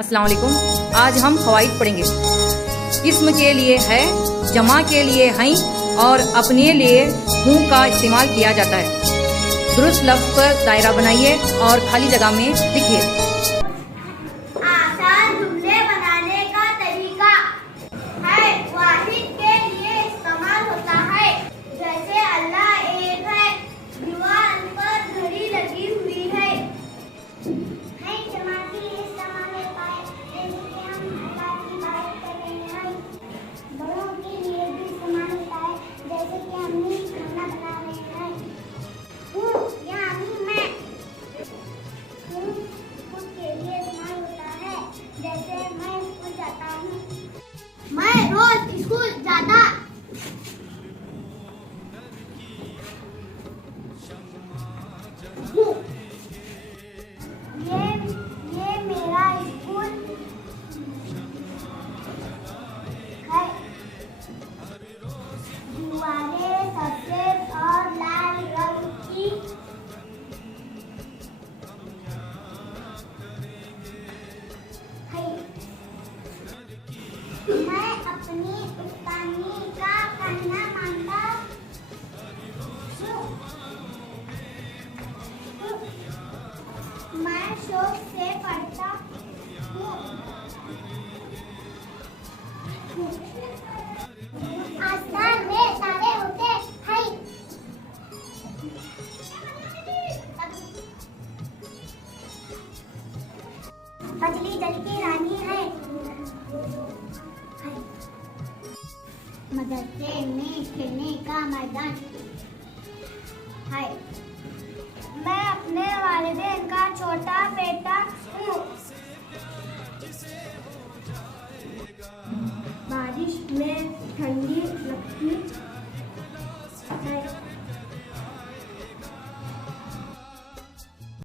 अस्सलाम वालेकुम। आज हम क़वाइद पढ़ेंगे। इस्म के लिए है, जमा के लिए हैं और अपने लिए हूँ का इस्तेमाल किया जाता है। दुरुस्त लफ्ज़ पर दायरा बनाइए और खाली जगह में लिखिए। आसान जुमले बनाने का तरीका है, वाहिद के लिए इस्तेमाल होता है। जैसे अल्लाह एक है, दीवार पर घड़ी लगी हुई है। जमा के लिए इस्तेमाल होता है, जैसे कि हम अल्लाह की बात कर रहे हैं। बड़ों के लिए भी इस्तेमाल होता है, जैसे कि हम खाना बना रहे हैं। हूँ यानी मैं, हूँ के लिए इस्तेमाल होता है, जैसे मैं स्कूल जाता हूँ। मैं रोज स्कूल जाता। हूँ ये मेरा स्कूल है। दीवारें सफेद और लाल रंग की है। मैं अपनी उस्तानी का कहना मानता हूँ। मैं शौक से पढ़ता हूँ। आसमान में तारे होते हैं। मछली जल की रानी है। मदरसे में खेलने का मैदान है। मैं अपने वालिदैन का छोटा बेटा हूँ। बारिश में ठंडी लगती